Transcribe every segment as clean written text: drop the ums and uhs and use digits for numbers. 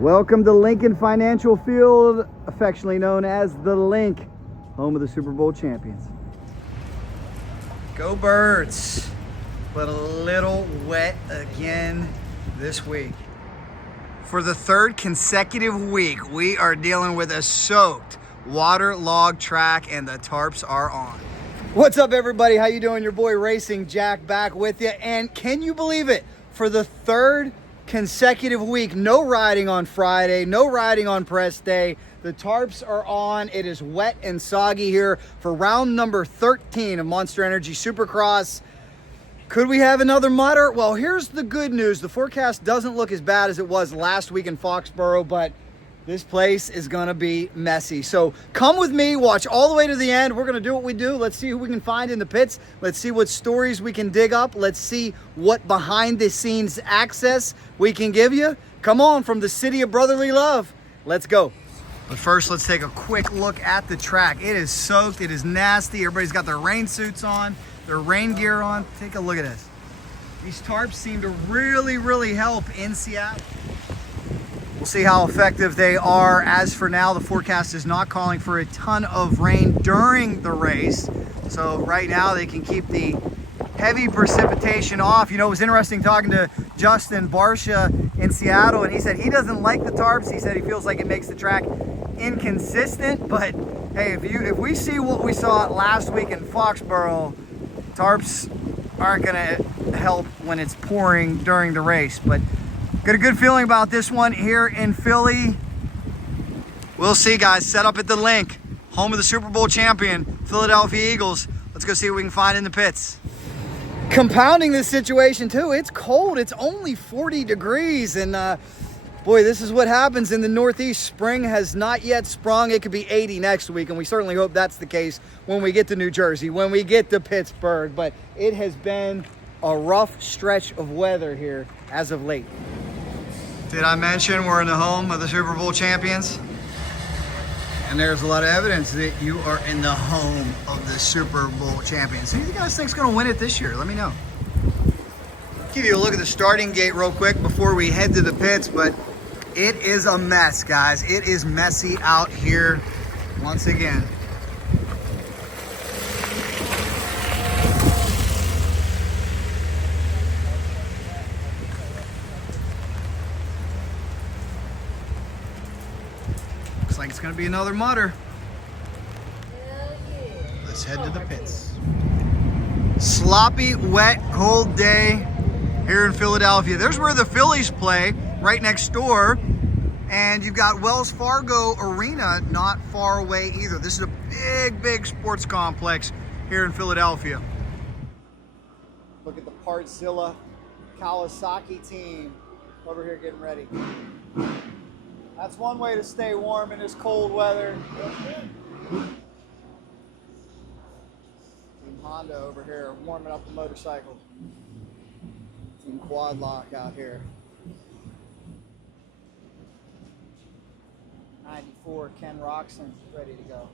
Welcome to Lincoln Financial Field, affectionately known as the Link, home of the Super Bowl champions. Go Birds, but a little wet again this week. For the third consecutive week, we are dealing with a soaked, waterlogged track, and the tarps are on. What's up, everybody? How you doing? Your boy Racing Jack back with you. And can you believe it? For the third consecutive week, no riding on Friday, no riding on press day. The tarps are on. It is wet and soggy here for round number 13 of Monster Energy Supercross. Could we have another mudder? Well, here's the good news. The forecast doesn't look as bad as it was last week in Foxborough, but this place is going to be messy. So come with me, watch all the way to the end. We're going to do what we do. Let's see who we can find in the pits. Let's see what stories we can dig up. Let's see what behind the scenes access we can give you. Come on, from the city of brotherly love. Let's go. But first, let's take a quick look at the track. It is soaked. It is nasty. Everybody's got their rain suits on, their rain gear on. Take a look at this. These tarps seem to really help in Seattle. We'll see how effective they are. As for now, the forecast is not calling for a ton of rain during the race. So right now they can keep the heavy precipitation off. You know, it was interesting talking to Justin Barsha in Seattle, and he said he doesn't like the tarps. He said he feels like it makes the track inconsistent. But hey, if we see what we saw last week in Foxborough, tarps aren't gonna help when it's pouring during the race. But got a good feeling about this one here in Philly. We'll see, guys. Set up at the Link, home of the Super Bowl champion, Philadelphia Eagles. Let's go see what we can find in the pits. Compounding this situation too, it's cold. It's only 40 degrees, and boy, this is what happens in the Northeast. Spring has not yet sprung. It could be 80 next week, and we certainly hope that's the case when we get to New Jersey, when we get to Pittsburgh. But it has been a rough stretch of weather here as of late. Did I mention we're in the home of the Super Bowl champions? And there's a lot of evidence that you are in the home of the Super Bowl champions. Who do you guys think's going to win it this year? Let me know. Give you a look at the starting gate real quick before we head to the pits, but it is a mess, guys. It is messy out here once again. Looks like it's going to be another mudder. Let's head to the pits. Sloppy, wet, cold day here in Philadelphia. There's where the Phillies play, right next door. And you've got Wells Fargo Arena not far away either. This is a big sports complex here in Philadelphia. Look at the Partzilla Kawasaki team over here getting ready. That's one way to stay warm in this cold weather. Team Honda over here warming up the motorcycle. Team Quad Lock out here. 94 Ken Roxon ready to go.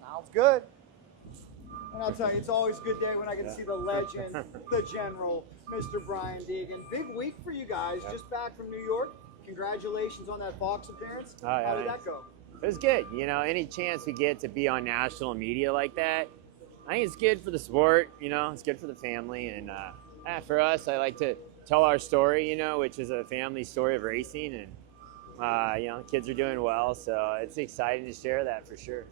Sounds good. And I'll tell you, it's always a good day when I get to see the legend, the general, Mr. Brian Deegan. Big week for you guys, just back from New York. Congratulations on that Fox appearance. How did that go? It was good. You know, any chance we get to be on national media like that, I think it's good for the sport, you know, it's good for the family. And for us, I like to tell our story, you know, which is a family story of racing. And, you know, kids are doing well, so it's exciting to share that for sure.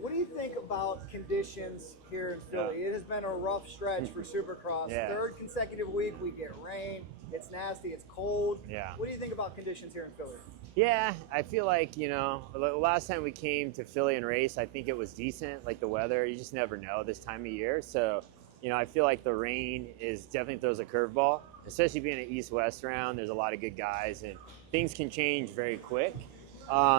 What do you think about conditions here in Philly? It has been a rough stretch for Supercross. Third consecutive week, we get rain. It's nasty. It's cold. What do you think about conditions here in Philly? Yeah, I feel like, you know, the last time we came to Philly and race, I think it was decent. Like the weather, you just never know this time of year. So, you know, I feel like the rain definitely throws a curveball, especially being an east-west round. There's a lot of good guys, and things can change very quick.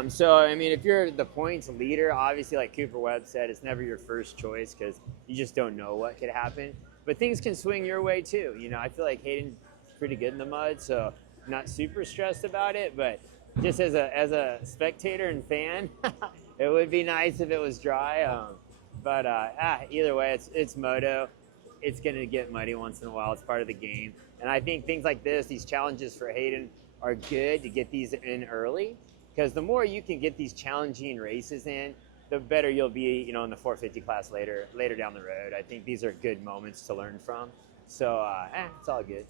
So, I mean, if you're the points leader, obviously, like Cooper Webb said, it's never your first choice because you just don't know what could happen. But things can swing your way too. You know, I feel like Hayden's pretty good in the mud, so I'm not super stressed about it. But just as a spectator and fan, it would be nice if it was dry. Either way, it's moto. It's going to get muddy once in a while. It's part of the game. And I think things like this, these challenges for Hayden, are good to get these in early. Because the more you can get these challenging races in, the better you'll be, you know, in the 450 class later down the road. I think these are good moments to learn from. So, it's all good.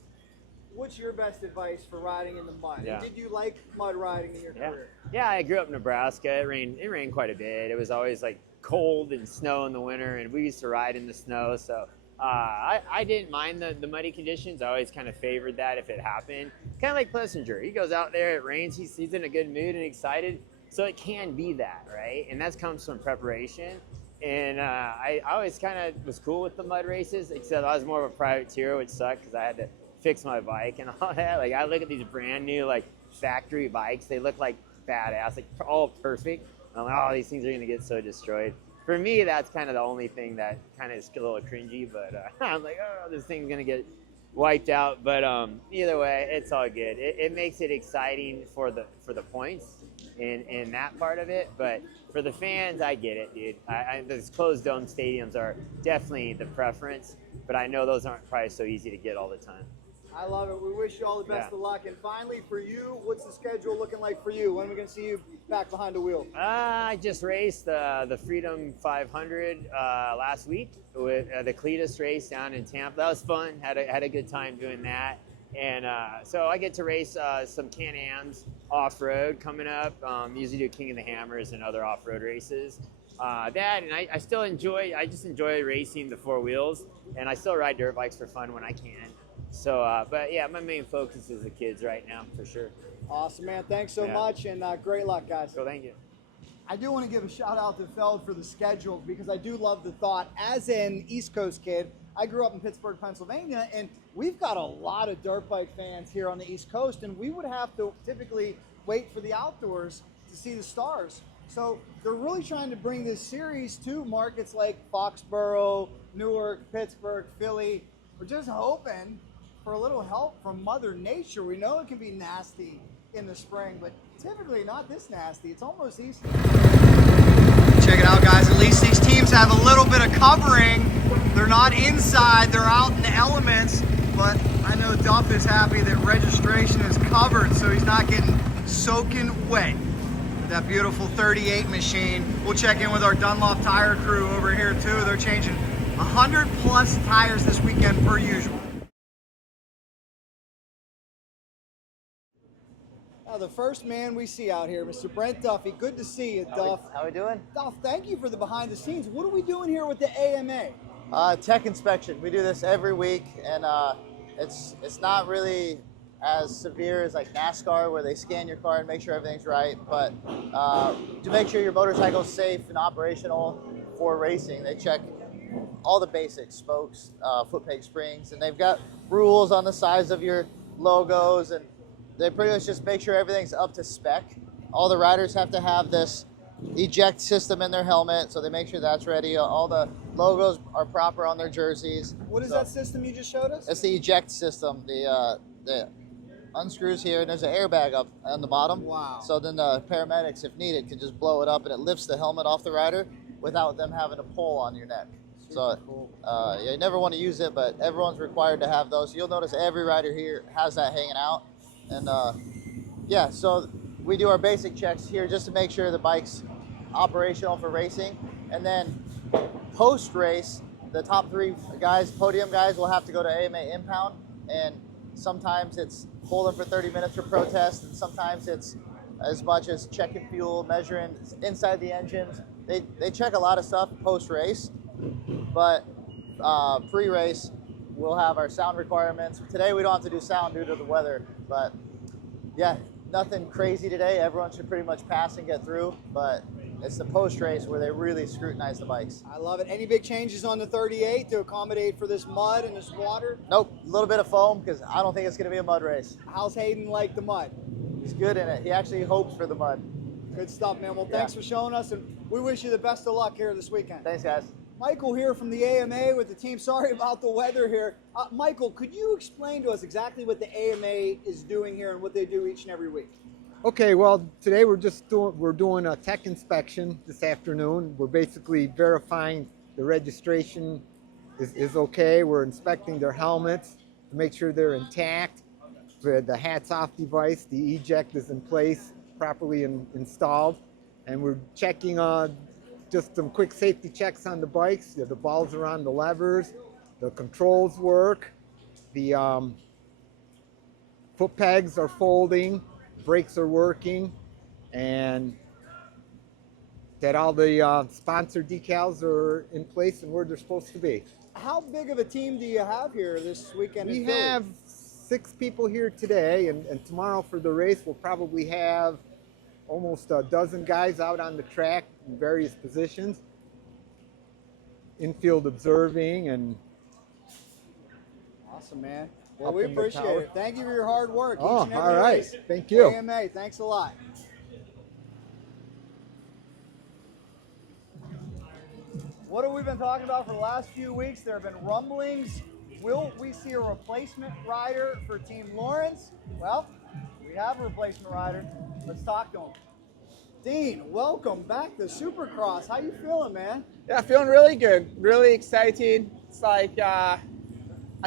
What's your best advice for riding in the mud? Yeah. Did you like mud riding in your career? Yeah, I grew up in Nebraska. It rained quite a bit. It was always like cold and snow in the winter, and we used to ride in the snow. So I didn't mind the muddy conditions. I always kind of favored that if it happened. Kind of like Plessinger. He goes out there, it rains, he's in a good mood and excited. So it can be that, right? And that comes from preparation. And I always kind of was cool with the mud races, except I was more of a privateer, which sucked because I had to fix my bike and all that. Like, I look at these brand new like factory bikes. They look like badass, like all perfect. And I'm like, oh, these things are gonna get so destroyed. For me, that's kind of the only thing that kind of is a little cringy, but I'm like, oh, this thing's gonna get wiped out. But either way, it's all good. It makes it exciting for the points in that part of it. But for the fans, I get it, dude. Those closed dome stadiums are definitely the preference, but I know those aren't probably so easy to get all the time. I love it. We wish you all the best of luck. And finally, for you, what's the schedule looking like for you? When are we going to see you back behind the wheel? I just raced the Freedom 500 last week with the Cletus race down in Tampa. That was fun. Had a good time doing that. And so I get to race some Can-Ams off-road coming up. Usually do King of the Hammers and other off-road races. I still enjoy racing the four wheels, and I still ride dirt bikes for fun when I can. So, but yeah, my main focus is the kids right now, for sure. Awesome, man. Thanks so much, and great luck, guys. So thank you. I do want to give a shout out to Feld for the schedule because I do love the thought. As an East Coast kid, I grew up in Pittsburgh, Pennsylvania, and we've got a lot of dirt bike fans here on the East Coast, and we would have to typically wait for the outdoors to see the stars. So they're really trying to bring this series to markets like Foxborough, Newark, Pittsburgh, Philly. We're just hoping for a little help from Mother Nature. We know it can be nasty in the spring, but typically not this nasty. It's almost easy. Check it out, guys. At least these teams have a little bit of covering. They're not inside, they're out in the elements, but I know Duff is happy that registration is covered, so he's not getting soaking wet with that beautiful 38 machine. We'll check in with our Dunlop tire crew over here too. They're changing 100 plus tires this weekend per usual. Now, the first man we see out here, Mr. Brent Duffe. Good to see you, Duff. How we doing? Duff, thank you for the behind the scenes. What are we doing here with the AMA? Tech inspection. We do this every week, and it's not really as severe as like NASCAR, where they scan your car and make sure everything's right. But to make sure your motorcycle's safe and operational for racing, they check all the basics: spokes, foot peg springs, and they've got rules on the size of your logos, and they pretty much just make sure everything's up to spec. All the riders have to have this eject system in their helmet, so they make sure that's ready. All the logos are proper on their jerseys. What is that system you just showed us? It's the eject system. The unscrews here, and there's an airbag up on the bottom. Wow. So then the paramedics, if needed, can just blow it up, and it lifts the helmet off the rider without them having to pull on your neck. So you never want to use it, but everyone's required to have those. You'll notice every rider here has that hanging out. And yeah, so we do our basic checks here just to make sure the bike's operational for racing. And then post-race, the top three guys, podium guys, will have to go to AMA impound. And sometimes it's hold them for 30 minutes for protest, and sometimes it's as much as checking fuel, measuring inside the engines. They check a lot of stuff post-race, but pre-race, we'll have our sound requirements. Today we don't have to do sound due to the weather, but yeah, nothing crazy today. Everyone should pretty much pass and get through, but it's the post-race where they really scrutinize the bikes. I love it. Any big changes on the 38 to accommodate for this mud and this water? Nope, a little bit of foam because I don't think it's going to be a mud race. How's Hayden like the mud? He's good in it. He actually hopes for the mud. Good stuff, man. Well, thanks for showing us, and we wish you the best of luck here this weekend. Thanks, guys. Michael here from the AMA with the team. Sorry about the weather here. Michael, could you explain to us exactly what the AMA is doing here and what they do each and every week? Okay, well, today we're doing a tech inspection this afternoon. We're basically verifying the registration is okay. We're inspecting their helmets to make sure they're intact. The hats off device, the eject is in place, properly installed, and we're checking just some quick safety checks on the bikes. The balls are on the levers, the controls work, the foot pegs are folding, brakes are working, and that all the sponsor decals are in place and where they're supposed to be. How big of a team do you have here this weekend? We have 6 people here today, and tomorrow for the race we'll probably have almost a dozen guys out on the track in various positions, infield observing and awesome, man. Well, we appreciate it. Thank you for your hard work. Oh, each and every all right. race. Thank you. AMA, thanks a lot. What have we been talking about for the last few weeks? There have been rumblings. Will we see a replacement rider for Team Lawrence? Well, we have a replacement rider. Let's talk to him. Dean, welcome back to Supercross. How you feeling, man? Yeah, feeling really good. Really excited. It's like, I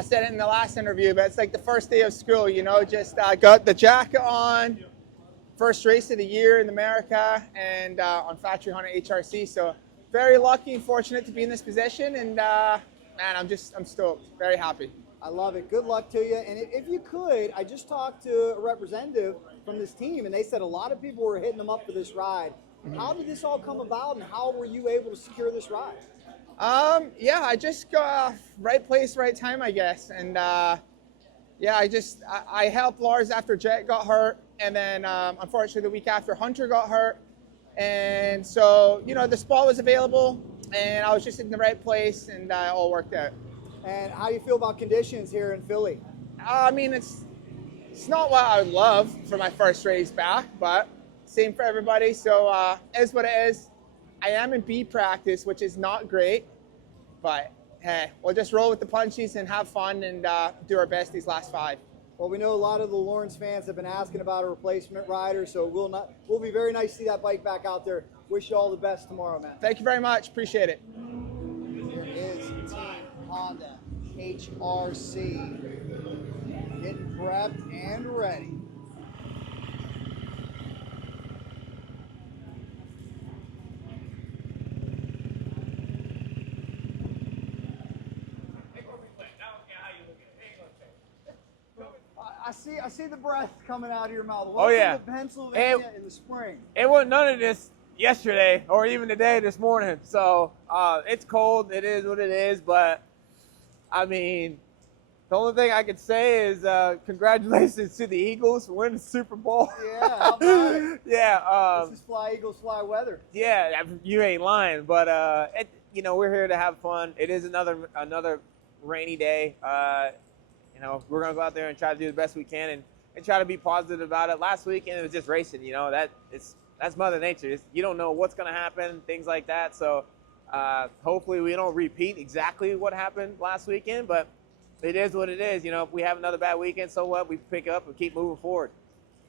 said it in the last interview, but it's like the first day of school, you know, just got the jacket on, first race of the year in America, and on Factory Honda HRC. So very lucky and fortunate to be in this position, and man, I'm stoked, very happy. I love it. Good luck to you. And if you could, I just talked to a representative from this team, and they said a lot of people were hitting them up for this ride. How did this all come about, and how were you able to secure this ride? Yeah, I just got right place, right time, I guess. And yeah, I helped Lars after Jet got hurt, and then unfortunately the week after Hunter got hurt. And so, you know, the spot was available, and I was just in the right place, and it all worked out. And how do you feel about conditions here in Philly? I mean, it's not what I would love for my first race back, but same for everybody. So it is what it is. I am in B practice, which is not great, but hey, we'll just roll with the punchies and have fun and do our best these last 5. Well, we know a lot of the Lawrence fans have been asking about a replacement rider, so we'll be very nice to see that bike back out there. Wish you all the best tomorrow, man. Thank you very much. Appreciate it. Here is Team Honda HRC getting prepped and ready. I see the breath coming out of your mouth. Welcome to Pennsylvania in the spring. It wasn't none of this yesterday or even today, this morning. So it's cold. It is what it is. But I mean, the only thing I could say is congratulations to the Eagles for winning the Super Bowl. Yeah, how about it? Yeah. This is Fly Eagles Fly weather. Yeah, you ain't lying. But you know, we're here to have fun. It is another rainy day. You know, we're gonna go out there and try to do the best we can and try to be positive about it. Last weekend it was just racing. You know, that's Mother Nature. You don't know what's gonna happen, things like that. So hopefully we don't repeat exactly what happened last weekend, but it is what it is. You know, if we have another bad weekend, so what? We pick up and keep moving forward.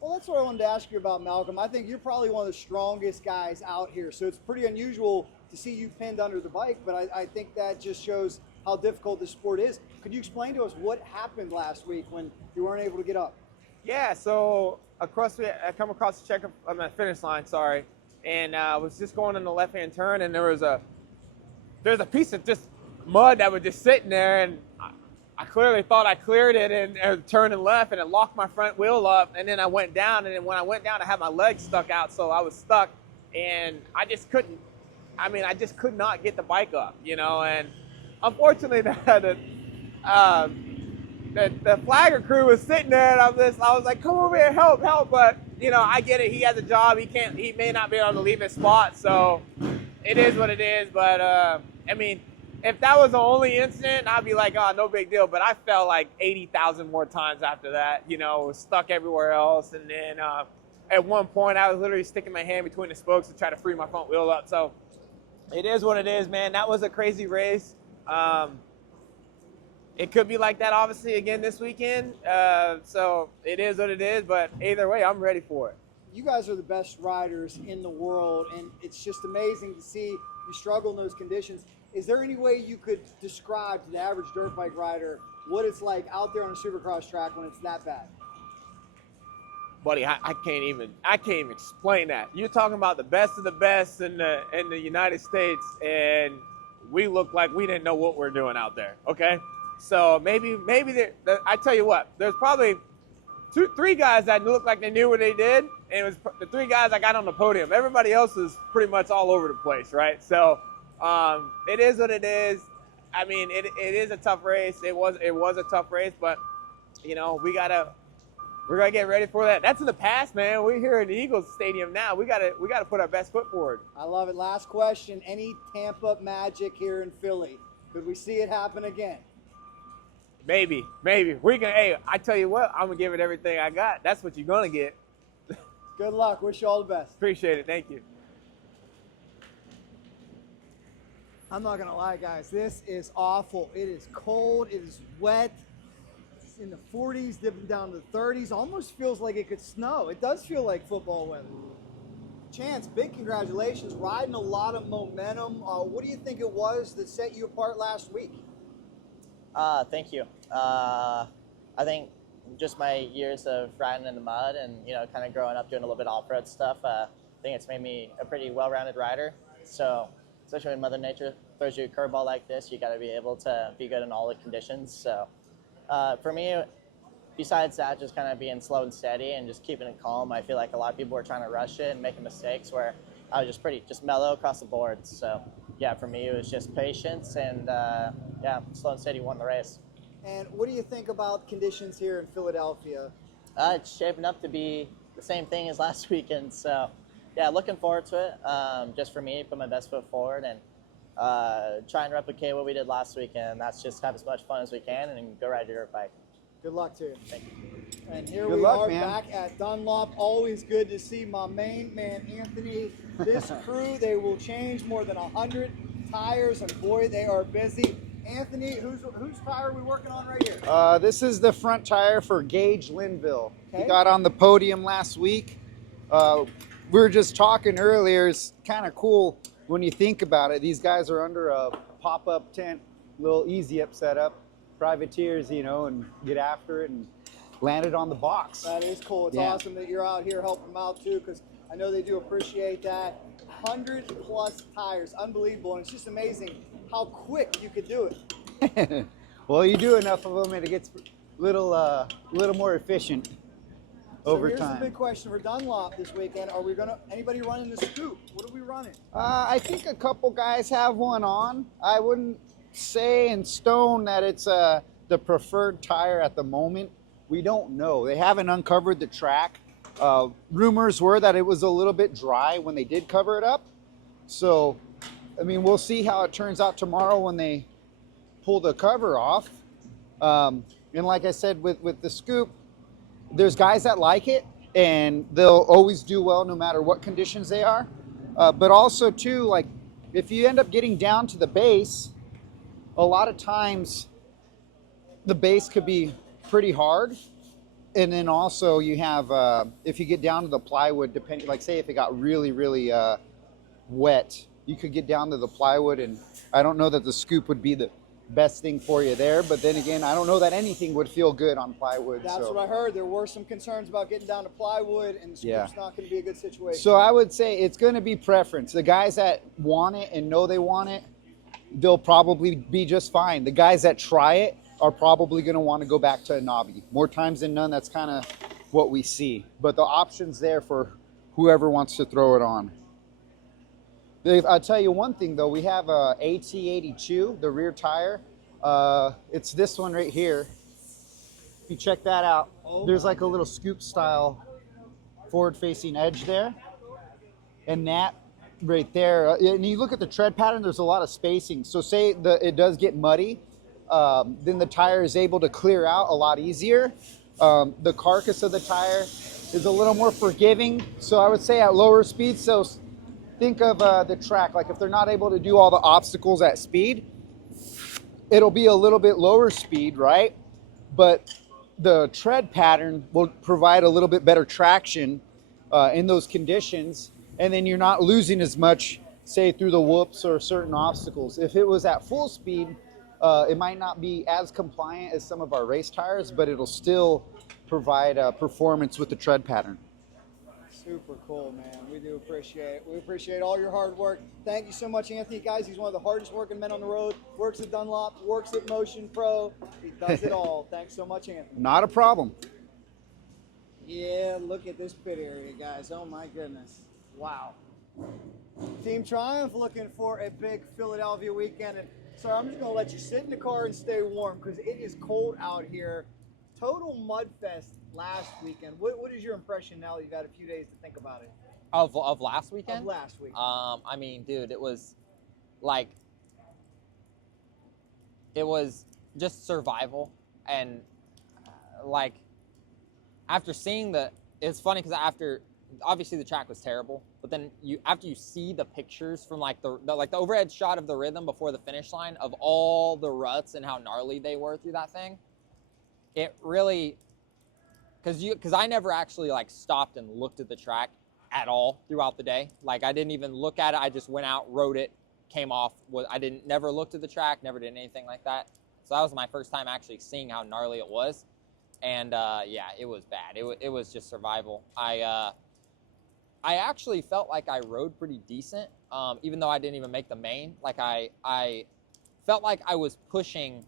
Well, that's what I wanted to ask you about, Malcolm. I think you're probably one of the strongest guys out here, so it's pretty unusual to see you pinned under the bike, but I think that just shows how difficult this sport is. Could you explain to us what happened last week when you weren't able to get up? Yeah, so I come across the finish line, sorry, and I was just going in the left-hand turn, and there's a piece of just mud that was just sitting there, and I clearly thought I cleared it and turning left, and it locked my front wheel up, and then I went down, and then when I went down, I had my legs stuck out, so I was stuck, and I just could not get the bike up, you know, and unfortunately the flagger crew was sitting there, and I was like, come over here, help, but you know, I get it, he has a job, he may not be able to leave his spot, so it is what it is, but I mean, if that was the only incident, I'd be like, oh, no big deal, but I fell like 80,000 more times after that, you know, was stuck everywhere else, and then at one point, I was literally sticking my hand between the spokes to try to free my front wheel up. So it is what it is, man. That was a crazy race. It could be like that, obviously, again this weekend. So it is what it is, but either way, I'm ready for it. You guys are the best riders in the world, and it's just amazing to see you struggle in those conditions. Is there any way you could describe to the average dirt bike rider what it's like out there on a Supercross track when it's that bad? Buddy, I can't even explain that. You're talking about the best of the best in the United States, and we look like we didn't know what we're doing out there. Okay, so maybe I tell you what, there's probably 2-3 guys that looked like they knew what they did, and it was the 3 guys I got on the podium. Everybody else is pretty much all over the place, right? So it is what it is. I mean, it is a tough race. It was a tough race, but you know, we're gonna get ready for that. That's in the past, man. We're here in the Eagles Stadium now. We gotta put our best foot forward. I love it. Last question: any Tampa magic here in Philly? Could we see it happen again? Maybe. We can. Hey, I tell you what, I'm gonna give it everything I got. That's what you're gonna get. Good luck. Wish you all the best. Appreciate it. Thank you. I'm not gonna lie, guys. This is awful. It is cold. It is wet. It's in the 40s, dipping down to the 30s. Almost feels like it could snow. It does feel like football weather. Chance, big congratulations. Riding a lot of momentum. What do you think it was that set you apart last week? Thank you. I think just my years of riding in the mud and, you know, kind of growing up doing a little bit of off-road stuff, I think it's made me a pretty well-rounded rider. So, especially when Mother Nature throws you a curveball like this, you got to be able to be good in all the conditions. So, for me, besides that, just kind of being slow and steady and just keeping it calm, I feel like a lot of people were trying to rush it and making mistakes where I was just mellow across the board. So, yeah, for me, it was just patience and, yeah, slow and steady won the race. And what do you think about conditions here in Philadelphia? It's shaping up to be the same thing as last weekend. So, yeah, looking forward to it. Just for me, put my best foot forward and try and replicate what we did last weekend. That's just have as much fun as we can and go ride your dirt bike. Good luck to you. Thank you. And here Good we luck, are man. back at Dunlop. Always good to see my main man, Anthony. This crew, they will change more than 100 tires, and boy, they are busy. Anthony, whose tire are we working on right here? This is the front tire for Gage Linville. Okay. He got on the podium last week. We were just talking earlier. It's kind of cool when you think about it. These guys are under a pop-up tent, little easy-up setup, privateers, you know, and get after it and landed on the box. That is cool. It's Yeah. awesome that you're out here helping them out too, because I know they do appreciate that. 100+ tires, unbelievable, and it's just amazing how quick you could do it. Well, you do enough of them and it gets a little more efficient over Here's time. the big question for Dunlop this weekend. Are we anybody running the scoop? What are we running? I think a couple guys have one on. I wouldn't say in stone that it's the preferred tire at the moment. We don't know. They haven't uncovered the track. Rumors were that it was a little bit dry when they did cover it up. So, I mean, we'll see how it turns out tomorrow when they pull the cover off. And like I said, with the scoop, there's guys that like it and they'll always do well no matter what conditions they are. But also too, like if you end up getting down to the base, a lot of times the base could be pretty hard. And then also you have, if you get down to the plywood, depending, like say if it got really, really wet, you could get down to the plywood, and I don't know that the scoop would be the best thing for you there. But then again, I don't know that anything would feel good on plywood. That's what I heard. There were some concerns about getting down to plywood, and the scoop's not going to be a good situation. So I would say it's going to be preference. The guys that want it and know they want it, they'll probably be just fine. The guys that try it are probably going to want to go back to a knobby. More times than none, that's kind of what we see. But the option's there for whoever wants to throw it on. I'll tell you one thing, though. We have a AT82, the rear tire. It's this one right here. If you check that out, there's like a little scoop style forward-facing edge there. And that right there, and you look at the tread pattern, there's a lot of spacing. So say it does get muddy, then the tire is able to clear out a lot easier. The carcass of the tire is a little more forgiving. So I would say at lower speeds. So think of the track, like if they're not able to do all the obstacles at speed, it'll be a little bit lower speed, right? But the tread pattern will provide a little bit better traction in those conditions. And then you're not losing as much, say, through the whoops or certain obstacles. If it was at full speed, it might not be as compliant as some of our race tires, but it'll still provide performance with the tread pattern. Super cool, man. We do appreciate it. We appreciate all your hard work. Thank you so much, Anthony. Guys, he's one of the hardest working men on the road. Works at Dunlop, works at Motion Pro. He does it all. Thanks so much, Anthony. Not a problem. Yeah, look at this pit area, guys. Oh, my goodness. Wow. Team Triumph looking for a big Philadelphia weekend. And so I'm just going to let you sit in the car and stay warm because it is cold out here. Total mud fest last weekend. What is your impression now that you've had a few days to think about it? Of last weekend? Of last week. I mean, dude, it was like, it was just survival. And like, after seeing it's funny because obviously the track was terrible, but then after you see the pictures from like the overhead shot of the rhythm before the finish line of all the ruts and how gnarly they were through that thing, it really, because I never actually like stopped and looked at the track at all throughout the day. Like I didn't even look at it. I just went out, rode it, came off. Never looked at the track, never did anything like that. So that was my first time actually seeing how gnarly it was. And yeah, it was bad. It was just survival. I actually felt like I rode pretty decent, even though I didn't even make the main. Like I felt like I was pushing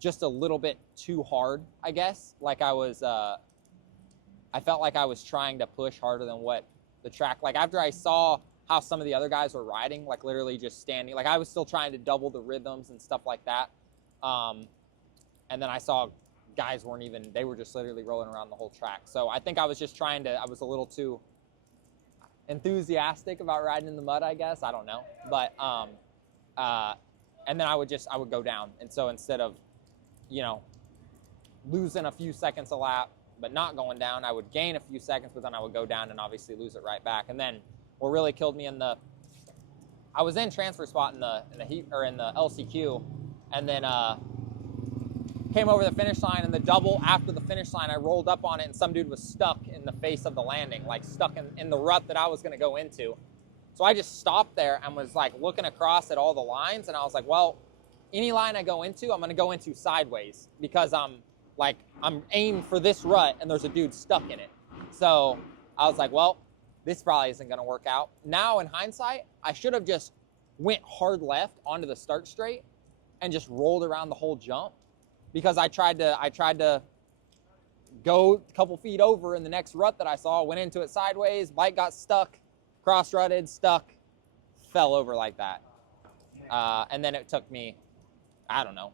just a little bit too hard, I guess. Like I felt like I was trying to push harder than what the track, like after I saw how some of the other guys were riding, like literally just standing, like I was still trying to double the rhythms and stuff like that. And then I saw guys they were just literally rolling around the whole track. So I think I was just I was a little too enthusiastic about riding in the mud, I guess. I don't know. But, and then I would go down. And so instead of, losing a few seconds a lap, but not going down, I would gain a few seconds, but then I would go down and obviously lose it right back. And then what really killed me I was in transfer spot in the heat or in the LCQ, and then came over the finish line, and the double after the finish line, I rolled up on it, and some dude was stuck in the face of the landing, like stuck in the rut that I was going to go into. So I just stopped there and was like looking across at all the lines, and I was like, well, any line I go into, I'm going to go into sideways because I'm aimed for this rut and there's a dude stuck in it. So I was like, well, this probably isn't going to work out. Now in hindsight, I should have just went hard left onto the start straight and just rolled around the whole jump, because I tried to go a couple feet over in the next rut that I saw, went into it sideways, bike got stuck, cross-rutted, stuck, fell over like that. And then it took me, I don't know,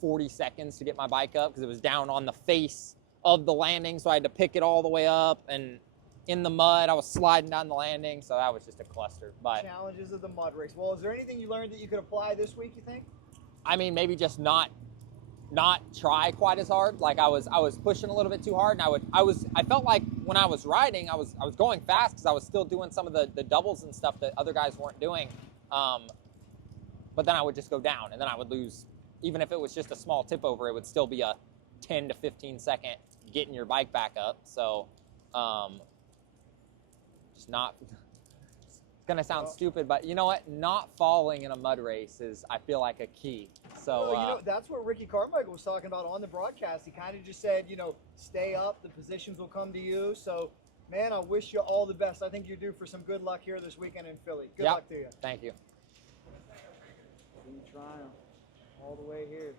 40 seconds to get my bike up because it was down on the face of the landing, so I had to pick it all the way up, and in the mud, I was sliding down the landing, so that was just a cluster. But challenges of the mud race. Well, is there anything you learned that you could apply this week, you think? I mean, maybe just not try quite as hard. Like I was pushing a little bit too hard, and I felt like when I was riding, I was going fast because I was still doing some of the doubles and stuff that other guys weren't doing. But then I would just go down, and then I would lose. Even if it was just a small tip over, it would still be a 10 to 15 second getting your bike back up. So just not, it's gonna sound stupid, but you know what? Not falling in a mud race is, I feel like, a key. So well, that's what Ricky Carmichael was talking about on the broadcast. He kind of just said, stay up, the positions will come to you. So man, I wish you all the best. I think you're due for some good luck here this weekend in Philly. Good luck to you. Thank you. Team Triumph all the way here.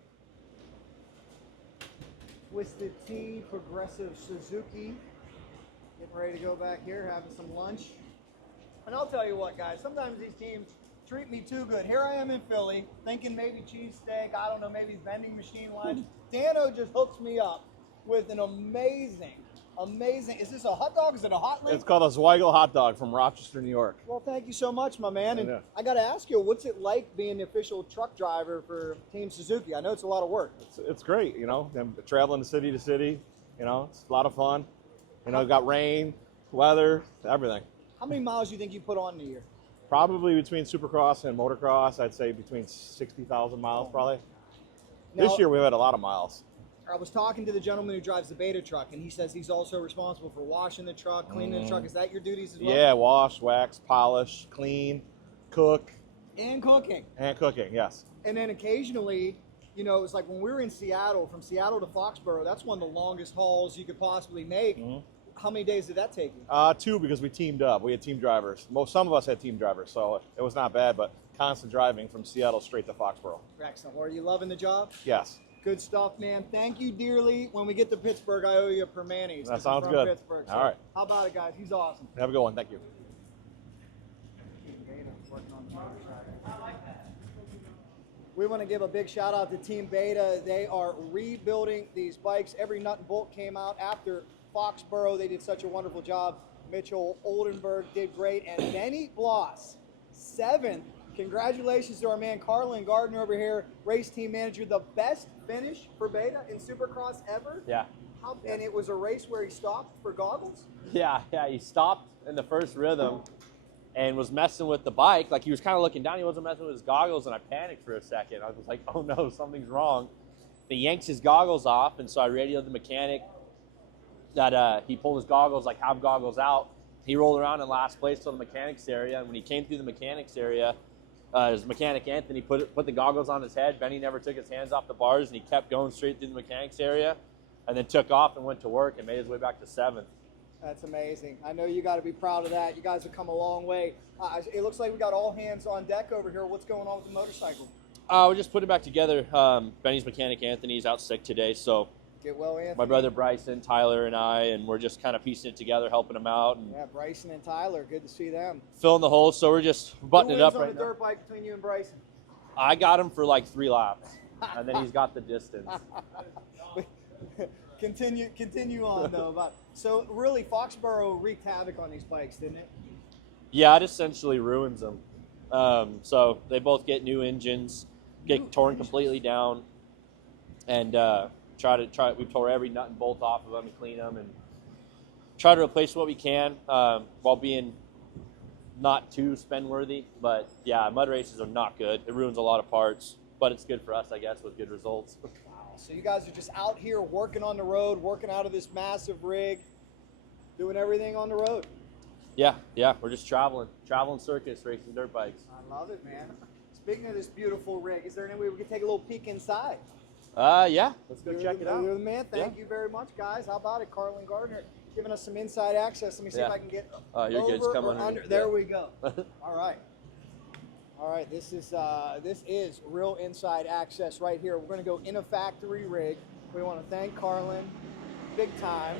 Twisted Tea, Progressive Suzuki. Getting ready to go back here, having some lunch. And I'll tell you what, guys, sometimes these teams treat me too good. Here I am in Philly, thinking maybe cheesesteak, I don't know, maybe vending machine lunch. Dano just hooks me up with an amazing, is this a hot dog? Is it a hot link? It's called a Zweigel hot dog from Rochester, New York. Well, thank you so much, my man. And Yeah. I got to ask you, what's it like being the official truck driver for Team Suzuki? I know it's a lot of work. It's great, I'm traveling city to city, it's a lot of fun. You know, got rain, weather, everything. How many miles do you think you put on in a year? Probably between Supercross and motocross, I'd say between 60,000 miles probably. Now, This year we've had a lot of miles. I was talking to the gentleman who drives the beta truck, and he says he's also responsible for washing the truck, cleaning the truck. Is that your duties as well? Yeah, wash, wax, polish, clean, cook. And cooking. And cooking, yes. And then occasionally, you know, it's like when we were in Seattle, from Seattle to Foxborough, that's one of the longest hauls you could possibly make. How many days did that take you? 2 because we teamed up. We had team drivers. Some of us had team drivers, so it was not bad, but constant driving from Seattle straight to Foxborough. Excellent. Well, are you loving the job? Yes. Good stuff, man. Thank you dearly. When we get to Pittsburgh, I owe you a Permanis. That sounds good. Pittsburgh, so all right. How about it, guys? He's awesome. Have a good one. Thank you. We want to give a big shout out to Team Beta. They are rebuilding these bikes. Every nut and bolt came out after Foxborough. They did such a wonderful job. Mitchell Oldenburg did great. And Benny Bloss, 7th. Congratulations to our man Carlin Gardner over here, race team manager. The best finish for Beta in Supercross ever. Yeah. And it was a race where he stopped for goggles? Yeah, he stopped in the first rhythm and was messing with the bike. Like, he was kind of looking down. He wasn't messing with his goggles, and I panicked for a second. I was like, oh, no, something's wrong. He yanks his goggles off, and so I radioed the mechanic that he pulled his goggles, like, have goggles out. He rolled around in last place till the mechanics area, and when he came through the mechanics area, his mechanic Anthony put the goggles on his head. Benny never took his hands off the bars, and he kept going straight through the mechanics area, and then took off and went to work and made his way back to 7th. That's amazing. I know you got to be proud of that. You guys have come a long way. It looks like we got all hands on deck over here. What's going on with the motorcycle? We just put it back together. Benny's mechanic Anthony's out sick today, so get well, Anthony. My brother Bryson, Tyler, and I, and we're just kind of piecing it together, helping him out. And yeah, Bryson and Tyler, good to see them. Filling the holes, so we're just buttoning it up right now. Who wins on the dirt bike between you and Bryson? I got him for like 3 laps, and then he's got the distance. Continue on though. So really, Foxborough wreaked havoc on these bikes, didn't it? Yeah, it essentially ruins them. So they both get new engines, get torn completely down, and we tore every nut and bolt off of them and clean them, and try to replace what we can while being not too spend worthy. But yeah, mud races are not good. It ruins a lot of parts, but it's good for us, I guess, with good results. So you guys are just out here working on the road, working out of this massive rig, doing everything on the road. Yeah, we're just traveling circus, racing dirt bikes. I love it, man. Speaking of this beautiful rig, is there any way we can take a little peek inside? Yeah, let's go check it out. You're the man. Thank you very much, guys. How about it, Carlin Gardner, giving us some inside access. Let me see if I can get your over kids come or under. under. There we go. All right. This is real inside access right here. We're going to go in a factory rig. We want to thank Carlin, big time.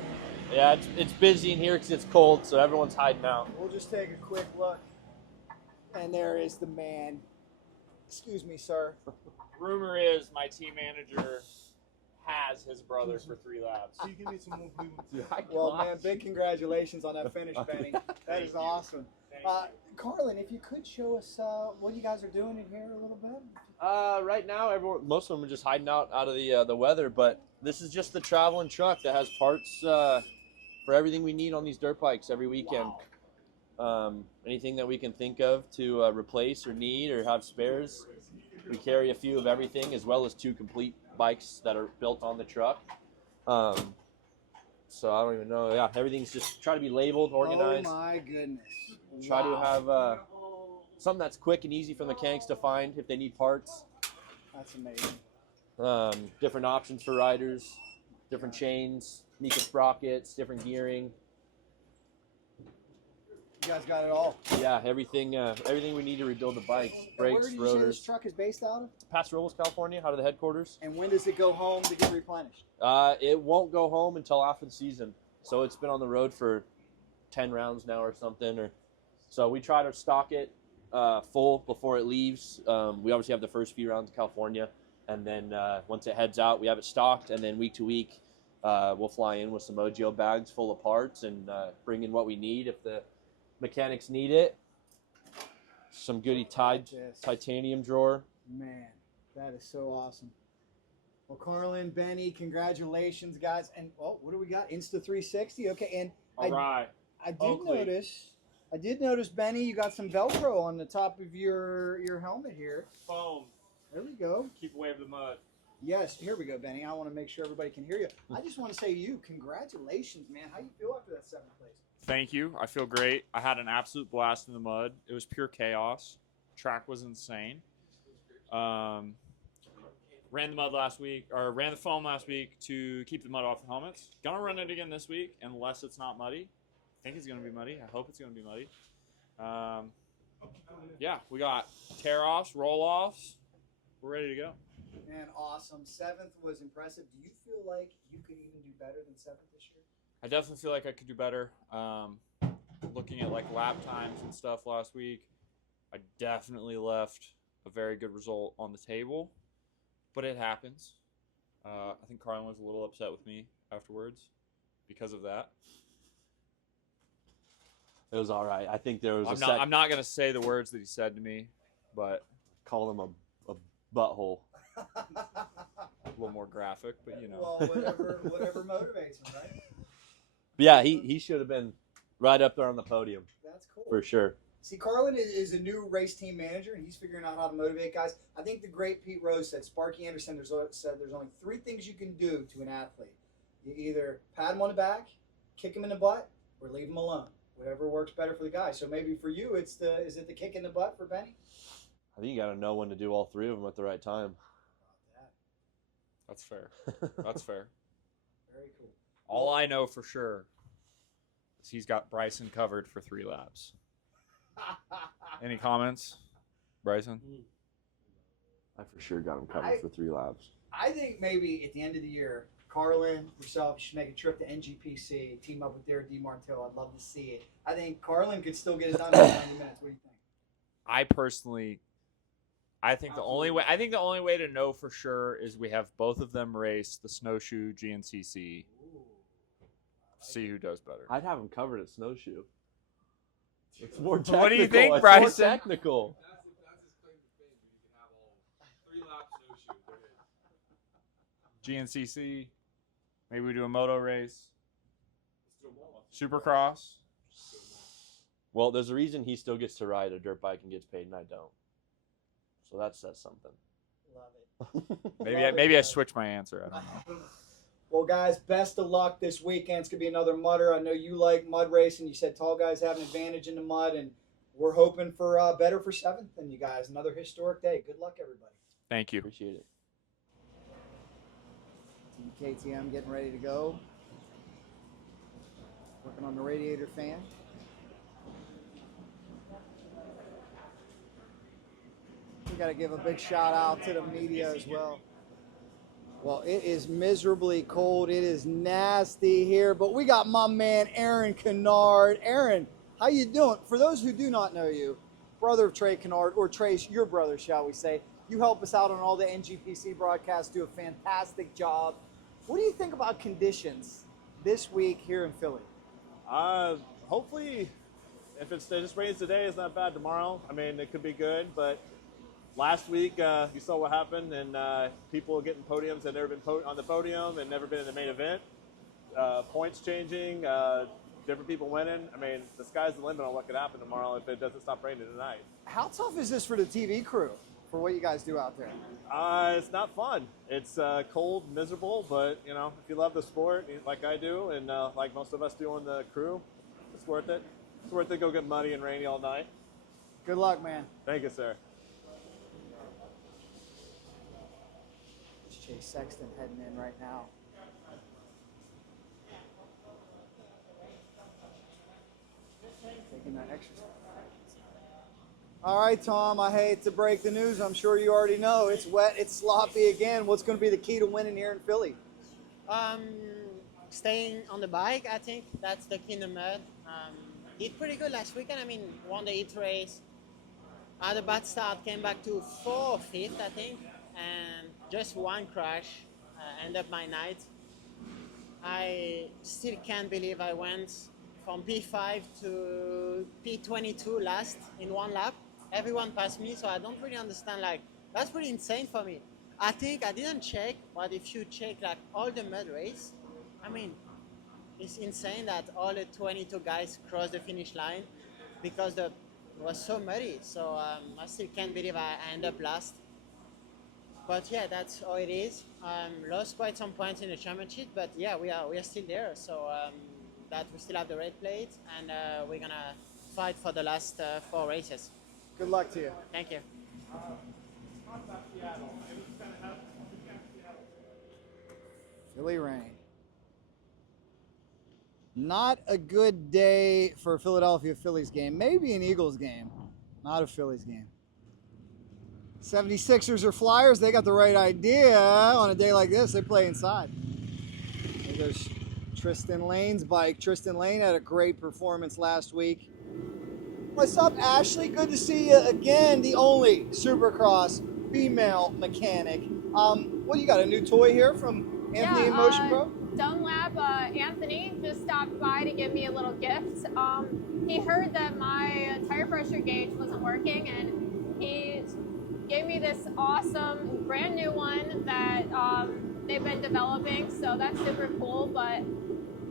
Yeah, it's busy in here because it's cold, so everyone's hiding out. We'll just take a quick look, and there is the man. Excuse me, sir. Rumor is my team manager has his brother for 3 laps. So you give me some more Well, man, big congratulations on that finish, Benny. That is awesome. Carlin, if you could show us what you guys are doing in here a little bit. Right now, most of them are just hiding out of the weather, but this is just the traveling truck that has parts for everything we need on these dirt bikes every weekend. Wow. Anything that we can think of to replace or need or have spares. We carry a few of everything, as well as 2 complete bikes that are built on the truck. So I don't even know. Yeah, everything's just try to be labeled, organized. Oh my goodness. Try to have something that's quick and easy for mechanics to find if they need parts. That's amazing. Different options for riders, different chains, Mika sprockets, different gearing. You guys got it all. Yeah, everything we need to rebuild the bikes, brakes, where did you rotors. say this truck is based out of? Paso Robles, California, out of the headquarters. And when does it go home to get replenished? It won't go home until after the season. So it's been on the road for 10 rounds now or something. So we try to stock it full before it leaves. We obviously have the first few rounds in California, and then once it heads out, we have it stocked, and then week to week, we'll fly in with some Mojo bags full of parts and bring in what we need if the mechanics need it. Some goody titanium drawer. Man, that is so awesome. Well, Carlin, Benny, congratulations, guys. And what do we got? Insta 360. Okay, and All right. I did Oakley. notice, Benny, you got some Velcro on the top of your helmet here. Foam. There we go. Keep away from the mud. Yes, here we go, Benny. I want to make sure everybody can hear you. I just want to say to you, congratulations, man. How you feel after that 7th place? Thank you. I feel great. I had an absolute blast in the mud. It was pure chaos. Track was insane. Ran the mud last week, or ran the foam last week to keep the mud off the helmets. Gonna run it again this week, unless it's not muddy. I think it's gonna be muddy. I hope it's gonna be muddy. Yeah, we got tear-offs, roll-offs. We're ready to go. Man, awesome. 7th was impressive. Do you feel like you could even do better than 7th this year? I definitely feel like I could do better. Looking at like lap times and stuff last week, I definitely left a very good result on the table, but it happens. I think Carlin was a little upset with me afterwards because of that. It was all right. I think there was I'm not going to say the words that he said to me, but call him a butthole. a little more graphic, but you know. Well, whatever motivates him, right? But yeah, he should have been right up there on the podium. That's cool. For sure. See, Carlin is a new race team manager, and he's figuring out how to motivate guys. I think the great Pete Rose said, Sparky Anderson said there's only 3 things you can do to an athlete. You either pat him on the back, kick him in the butt, or leave him alone. Whatever works better for the guy. So maybe for you, is it the kick in the butt for Benny? I think you got to know when to do all 3 of them at the right time. That's fair. That's fair. Very cool. All I know for sure is he's got Bryson covered for 3 laps. Any comments, Bryson? I for sure got him covered for 3 laps. I think maybe at the end of the year, Carlin, yourself, you should make a trip to NGPC, team up with Derek DiMartino. I'd love to see it. I think Carlin could still get it done in 90 minutes. What do you think? I think the only way to know for sure is we have both of them race the snowshoe GNCC. See who does better. I'd have him covered at snowshoe. It's more technical. What do you think, it's Bryson? More technical. That's his claim to fame. You can have all 3 lap snowshoe. GNCC. Maybe we do a moto race. Supercross. Well, there's a reason he still gets to ride a dirt bike and gets paid and I don't. So that says something. Love it. Maybe I switch my answer. I don't know. Well, guys, best of luck this weekend. It's going to be another mudder. I know you like mud racing. You said tall guys have an advantage in the mud, and we're hoping for better for 7th than you guys. Another historic day. Good luck, everybody. Thank you. Appreciate it. Team KTM getting ready to go. Working on the radiator fan. We got to give a big shout out to the media as well. Well, it is miserably cold. It is nasty here, but we got my man Aaron Kennard. Aaron, how you doing? For those who do not know you, brother of Trey Kennard, or Trey's your brother, shall we say, you help us out on all the NGPC broadcasts, do a fantastic job. What do you think about conditions this week here in Philly? Hopefully, if it just rains today, it's not bad tomorrow. I mean, it could be good, but last week, you saw what happened, and people getting podiums that never been on the podium and never been in the main event. Points changing, different people winning. I mean, the sky's the limit on what could happen tomorrow if it doesn't stop raining tonight. How tough is this for the TV crew, for what you guys do out there? It's not fun. It's cold, miserable, but, you know, if you love the sport like I do and like most of us do on the crew, it's worth it. It's worth it to go get muddy and rainy all night. Good luck, man. Thank you, sir. Chase Sexton heading in right now. Taking that exercise. All right, Tom, I hate to break the news. I'm sure you already know. It's wet, it's sloppy again. What's going to be the key to winning here in Philly? Staying on the bike, I think that's the key in the mud. Did pretty good last weekend. I mean, won the heat race. Had a bad start, came back to 4th or 5th, I think. And just one crash ended up my night. I still can't believe I went from P5 to P22 last in 1 lap. Everyone passed me, so I don't really understand. Like, that's pretty insane for me. I think I didn't check, but if you check like all the mud race, I mean, it's insane that all the 22 guys crossed the finish line because it was so muddy. So I still can't believe I ended up last. But yeah, that's how it is. Lost quite some points in the championship, but yeah, we are still there. So that we still have the red plate, and we're gonna fight for the last 4 races. Good luck to you. Thank you. Philly rain. Not a good day for a Philadelphia Phillies game. Maybe an Eagles game, not a Phillies game. 76ers or Flyers, they got the right idea. On a day like this, they play inside. There goes Tristan Lane's bike. Tristan Lane had a great performance last week. What's up, Ashley? Good to see you again. The only Supercross female mechanic. What, you got a new toy here from Anthony and Motion Pro? Dunlop, Anthony just stopped by to give me a little gift. He heard that my tire pressure gauge wasn't working, and he gave me this awesome brand new one that they've been developing, so that's super cool. But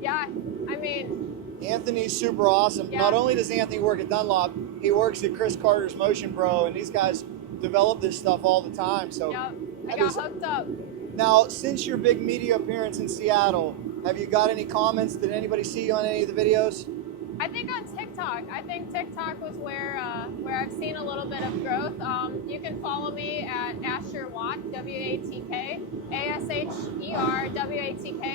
yeah, I mean, Anthony's super awesome. Yeah. Not only does Anthony work at Dunlop, he works at Chris Carter's Motion Pro, and these guys develop this stuff all the time. So yep, I got hooked up. Now, since your big media appearance in Seattle, have you got any comments? Did anybody see you on any of the videos? I think on TikTok. I think TikTok was where I've seen a little bit of growth. You can follow me at Asher Watt, W-A-T-K, A-S-H-E-R-W-A-T-K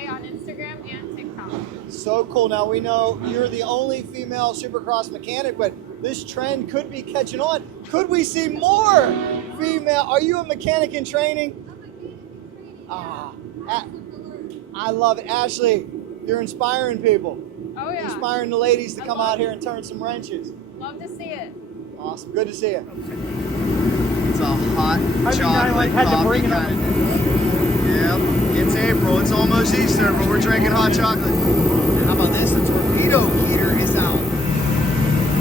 on Instagram and TikTok. So cool. Now, we know you're the only female Supercross mechanic, but this trend could be catching on. Could we see more female? Are you a mechanic in training? I love it. Ashley, you're inspiring people. Oh, yeah. Inspiring the ladies to come out here and turn some wrenches. Love to see it. Awesome. Good to see you. It's a hot chocolate had to coffee bring it up. kind of day. Yep. It's April. It's almost Easter, but we're drinking hot chocolate. And how about this? The torpedo heater is out.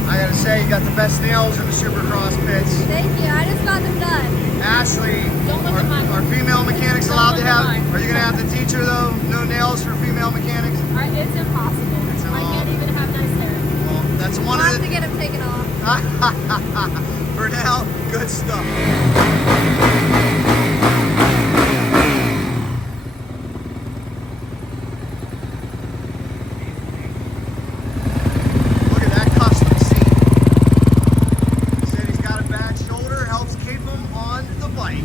I gotta say, you got the best nails in the Supercross pits. Thank you. I just got them done. Ashley, are female mechanics allowed to have? Are you gonna have to teach her though? No nails for female mechanics? It's impossible. I can't even have nice hair. Well, that's one I'll of have to get them taken off. For now, good stuff. Look at that custom seat. He said he's got a bad shoulder, helps keep him on the bike.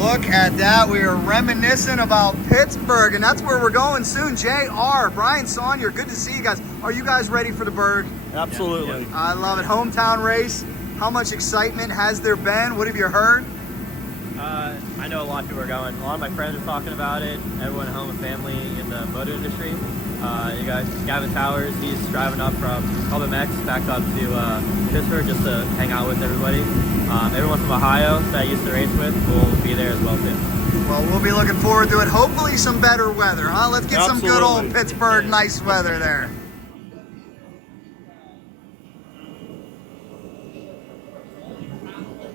Look at that. We are reminiscing about Pittsburgh, and that's where we're going soon. JR, Brian Saunier, good to see you guys. Are you guys ready for the Berg? Absolutely. I love it. Hometown race. How much excitement has there been? What have you heard? I know a lot of people are going. A lot of my friends are talking about it. Everyone at home and family in the motor industry. You guys, Gavin Towers, he's driving up from LMX back up to Pittsburgh just to hang out with everybody. Everyone from Ohio that I used to race with will be there as well too. Well, we'll be looking forward to it. Hopefully some better weather, huh? Let's get some good old Pittsburgh nice weather there.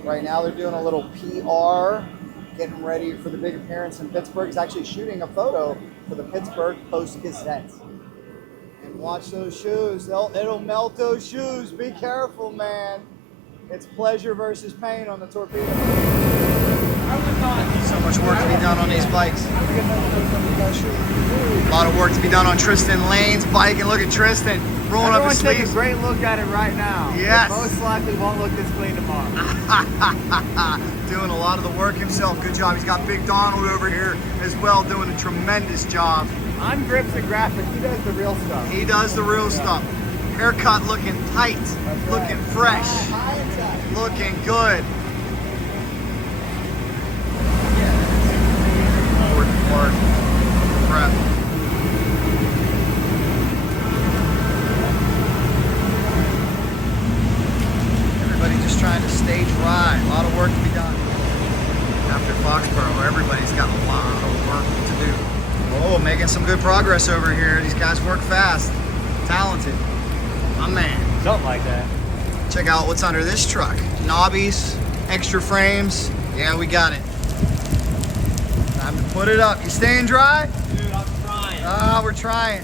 Right now they're doing a little PR, getting ready for the big appearance in Pittsburgh. He's actually shooting a photo for the Pittsburgh Post-Gazette. And watch those shoes. It'll melt those shoes. Be careful, man. It's pleasure versus pain on the torpedo. So much work to be done on these bikes. A lot of work to be done on Tristan Lane's bike. And look at Tristan rolling up his sleeves. Take a great look at it right now. Yes. It most likely won't look this clean tomorrow. Doing a lot of the work himself. Good job. He's got Big Donald over here as well, doing a tremendous job. I'm Grips and Graphics. He does the real stuff. He does the real stuff. Haircut looking tight, looking fresh, looking good. Important part. Prep. Everybody just trying to stay dry. A lot of work to be done. After Foxborough, everybody's got a lot of work to do. Oh, making some good progress over here. These guys work fast, talented. My man. Something like that. Check out what's under this truck. Knobbies, extra frames. Yeah, we got it. Time to put it up. You staying dry? Dude, I'm trying. Ah, we're trying.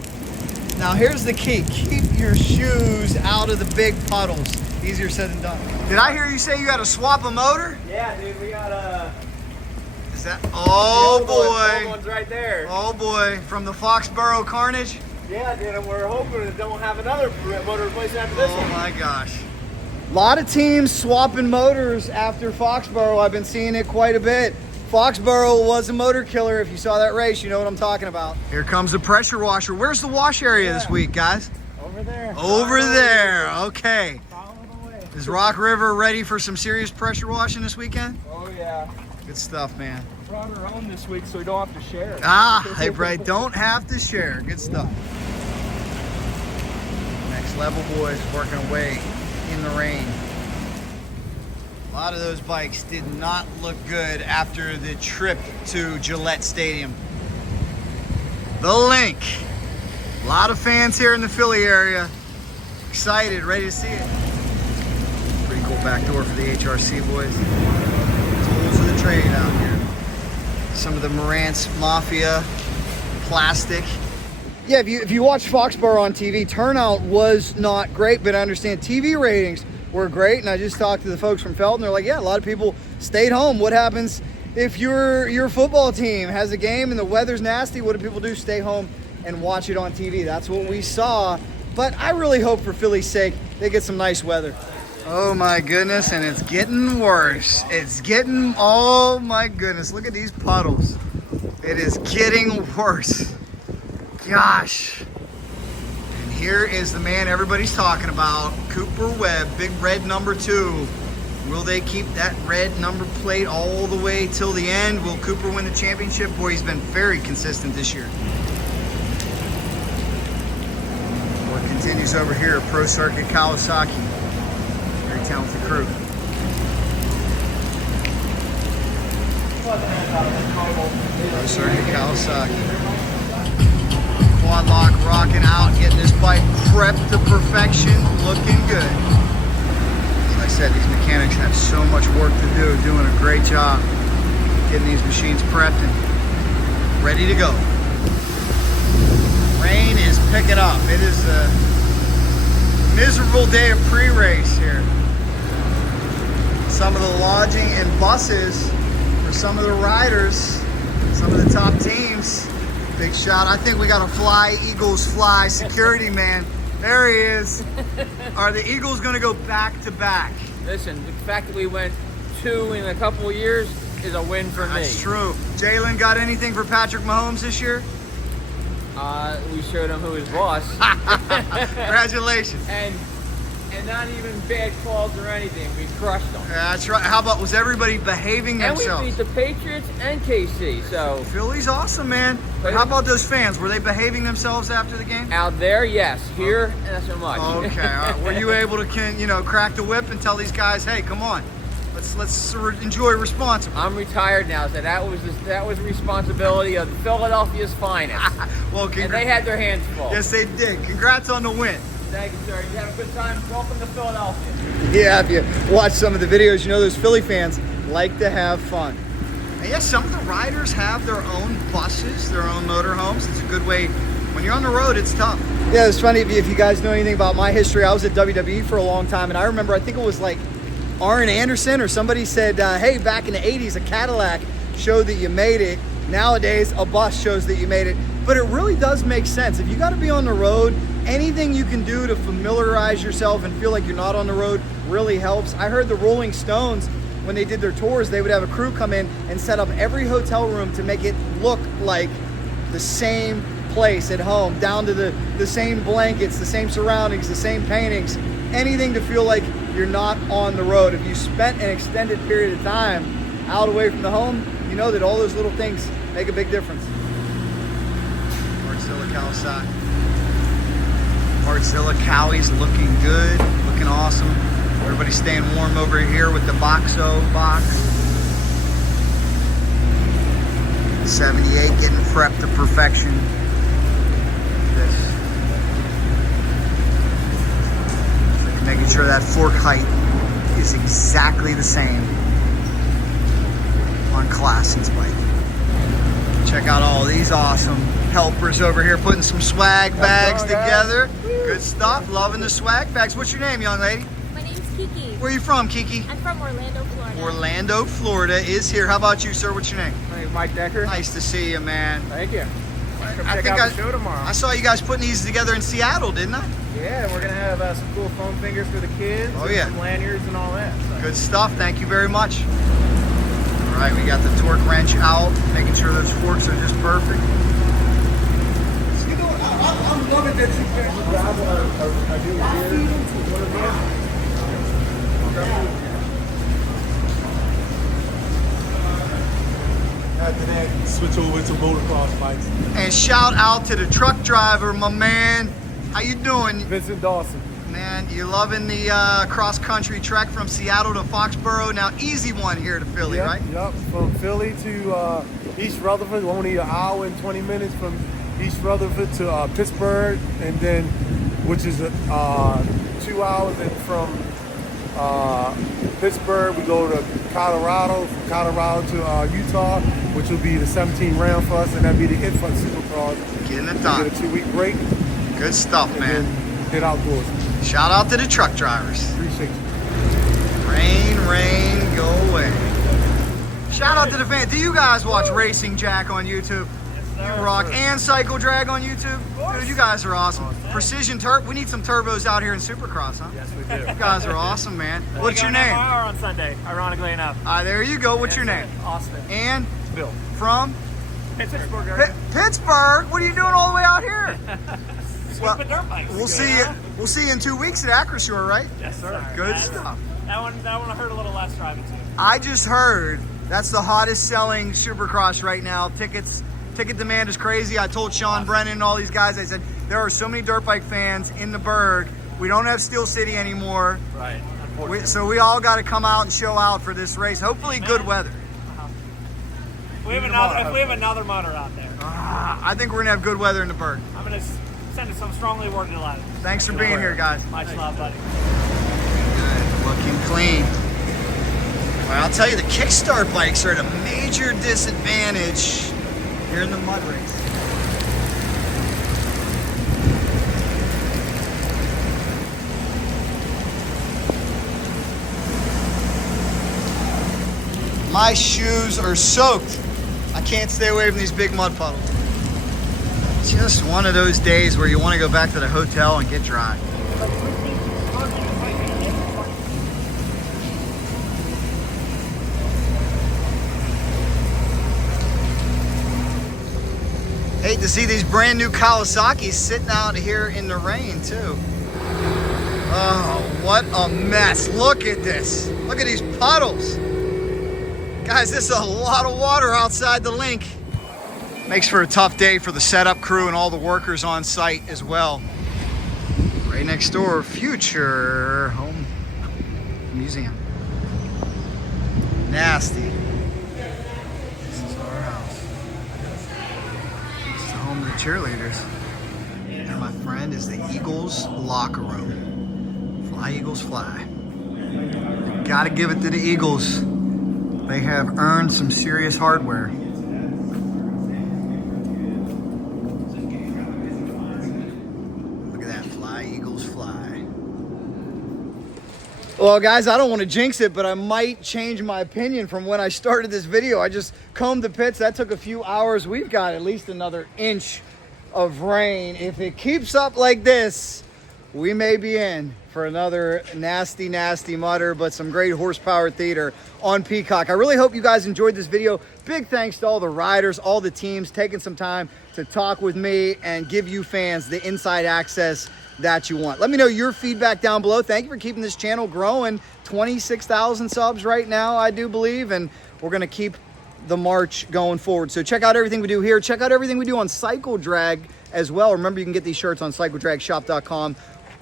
Now here's the key. Keep your shoes out of the big puddles. Easier said than done. Did I hear you say you had to swap a motor? Yeah, dude, we got a... Is that? Oh The boy. one's right there. Oh boy. From the Foxborough carnage? Yeah, dude, and we're hoping that don't have another motor replacement after this one. Oh my gosh. A lot of teams swapping motors after Foxborough. I've been seeing it quite a bit. Foxborough was a motor killer. If you saw that race, you know what I'm talking about. Here comes the pressure washer. Where's the wash area this week, guys? Over there. Over there. Okay. Is Rock River ready for some serious pressure washing this weekend? Oh yeah. Good stuff, man. Brought her own this week so we don't have to share. Hey, right. Don't have to share. Good stuff. Next level boys working away in the rain. A lot of those bikes did not look good after the trip to Gillette Stadium. The Link. A lot of fans here in the Philly area. Excited, ready to see it. Pretty cool back door for the HRC boys. Tools of the trade out here. Some of the Marantz Mafia plastic. Yeah, if you watch Foxborough on TV, turnout was not great, but I understand TV ratings were great. And I just talked to the folks from Felton. They're like, yeah, a lot of people stayed home. What happens if your football team has a game and the weather's nasty? What do people do? Stay home and watch it on TV. That's what we saw. But I really hope for Philly's sake they get some nice weather. Oh my goodness, and it's getting worse. It's getting, oh my goodness, look at these puddles. It is getting worse. Gosh. And here is the man everybody's talking about, Cooper Webb, big red number 2. Will they keep that red number plate all the way till the end? Will Cooper win the championship? Boy, he's been very consistent this year. Work continues over here at Pro Circuit Kawasaki. Very talented crew. Pro Circuit Kawasaki. Quad lock rocking out, getting this bike prepped to perfection, looking good. As I said, these mechanics have so much work to do, doing a great job getting these machines prepped and ready to go. Rain is picking up. It is a miserable day of pre-race here. Some of the lodging and buses for some of the riders, some of the top teams. Big shot. I think we got a Fly Eagles Fly security man. There he is. Are the Eagles going to go back to back? Listen, the fact that we went 2 in a couple of years is a win for me. That's true. Jalen got anything for Patrick Mahomes this year? We showed him who his boss. Congratulations. And not even bad calls or anything. We crushed them. That's right. How about, was everybody behaving themselves? And we beat the Patriots and KC, so. Philly's awesome, man. But how about those fans? Were they behaving themselves after the game? Out there, yes. Here, not so much. Okay. All right. Were you able to, crack the whip and tell these guys, hey, come on, let's enjoy responsibly? I'm retired now, so that was responsibility of Philadelphia's finest. Well, and they had their hands full. Yes, they did. Congrats on the win. Thank you, sir. You have a good time. Welcome to Philadelphia. Yeah, if you watch some of the videos, you know those Philly fans like to have fun. And yes, some of the riders have their own buses, their own motorhomes. It's a good way. When you're on the road, it's tough. Yeah, it's funny if you guys know anything about my history. I was at WWE for a long time, and I remember, I think it was like Arn Anderson or somebody said, hey, back in the 80s, a Cadillac showed that you made it. Nowadays, a bus shows that you made it. But it really does make sense. If you got to be on the road, anything you can do to familiarize yourself and feel like you're not on the road really helps. I heard the Rolling Stones, when they did their tours, they would have a crew come in and set up every hotel room to make it look like the same place at home, down to the same blankets, the same surroundings, the same paintings, anything to feel like you're not on the road. If you spent an extended period of time out away from the home, you know that all those little things make a big difference. Martzilla Kawasaki. Martzilla Cowie's looking good, looking awesome. Everybody's staying warm over here with the Boxo box. 78 getting prepped to perfection. This. Making sure that fork height is exactly the same. on Klassen's bike. Check out all these awesome helpers over here putting some swag bags together. Good stuff. Loving the swag bags. What's your name, young lady? My name's Kiki. Where are you from, Kiki? I'm from Orlando, Florida. Orlando, Florida is here. How about you, sir? What's your name? My name's Mike Decker. Nice to see you, man. Thank you. Come I check think out the show tomorrow. I saw you guys putting these together in Seattle, didn't I? Yeah, we're gonna have some cool foam fingers for the kids. Oh, and yeah. some lanyards and all that. So. Good stuff. Thank you very much. All right, we got the torque wrench out, making sure those forks are just perfect. You know, I'm loving that you guys grab a new After that, switch over to motocross bikes. And shout out to the truck driver, my man. How you doing? Vincent Dawson. Man, you loving the cross-country trek from Seattle to Foxborough? Now, easy one here to Philly, right? Yep, from Philly to East Rutherford, only an hour and 20 minutes from East Rutherford to Pittsburgh, and then, which is 2 hours, and from Pittsburgh we go to Colorado, from Colorado to Utah, which will be the 17th round for us, and that'll be the it for Supercross. Getting it done. Get a 2-week break. Good stuff, man. Hit outdoors. Shout out to the truck drivers. Appreciate you. Rain, go away. Shout out to the fans. Do you guys watch Racing Jack on YouTube? You rock. And Cycle Drag on YouTube? Dude, you guys are awesome. Precision Turbo. We need some turbos out here in Supercross, huh? Yes, we do. You guys are awesome, man. What's your name? Hour on Sunday, ironically enough. There you go. What's your name? Austin. And? Bill. From? Pittsburgh. Pittsburgh? What are you doing all the way out here? Well, dirt bikes. We'll see you. We'll see you in 2 weeks at Acrosure, right? Yes, sir. Good stuff. That one hurt a little less driving too. I just heard that's the hottest selling Supercross right now. Ticket demand is crazy. I told Sean Brennan and all these guys, I said, there are so many dirt bike fans in the Berg. We don't have Steel City anymore. Right. So we all got to come out and show out for this race. Hopefully good weather. If we have another motor out there. I think we're going to have good weather in the Berg. I'm going to send some strongly worded letters. Thanks for being here, guys. Much love, buddy. Good, looking clean. Well, I'll tell you, the kickstart bikes are at a major disadvantage here in the mud race. My shoes are soaked. I can't stay away from these big mud puddles. Just one of those days where you want to go back to the hotel and get dry. Hate to see these brand new Kawasaki's sitting out here in the rain too. Oh, what a mess. Look at this. Look at these puddles. Guys, this is a lot of water outside the link. Makes for a tough day for the setup crew and all the workers on site as well. Right next door, Future Home Museum. Nasty. This is our house. This is the home of the cheerleaders. And my friend is the Eagles locker room. Fly, Eagles, fly. Gotta give it to the Eagles. They have earned some serious hardware. Look at that, fly, Eagles, fly. Well, guys, I don't want to jinx it, but I might change my opinion from when I started this video. I just combed the pits. That took a few hours. We've got at least another inch of rain. If it keeps up like this, we may be in for another nasty, nasty mutter, but some great horsepower theater on Peacock. I really hope you guys enjoyed this video. Big thanks to all the riders, all the teams, taking some time to talk with me and give you fans the inside access that you want. Let me know your feedback down below. Thank you for keeping this channel growing. 26,000 subs right now, I do believe, and we're gonna keep the march going forward. So check out everything we do here. Check out everything we do on Cycle Drag as well. Remember, you can get these shirts on cycledragshop.com.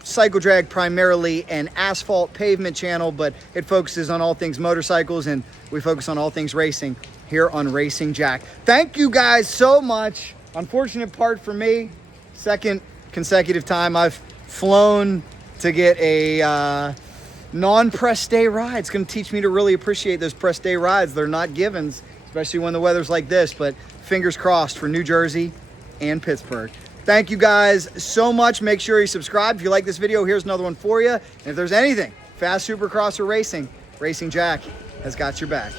Cycle Drag primarily an asphalt pavement channel, but it focuses on all things motorcycles, and we focus on all things racing here on Racing Jack. Thank you guys so much. Unfortunate part for me, second consecutive time I've flown to get a non-press day ride. It's going to teach me to really appreciate those press day rides. They're not givens, especially when the weather's like this, but fingers crossed for New Jersey and Pittsburgh. Thank you guys so much. Make sure you subscribe. If you like this video, here's another one for you. And if there's anything fast Supercross or racing, Racing Jack has got your back.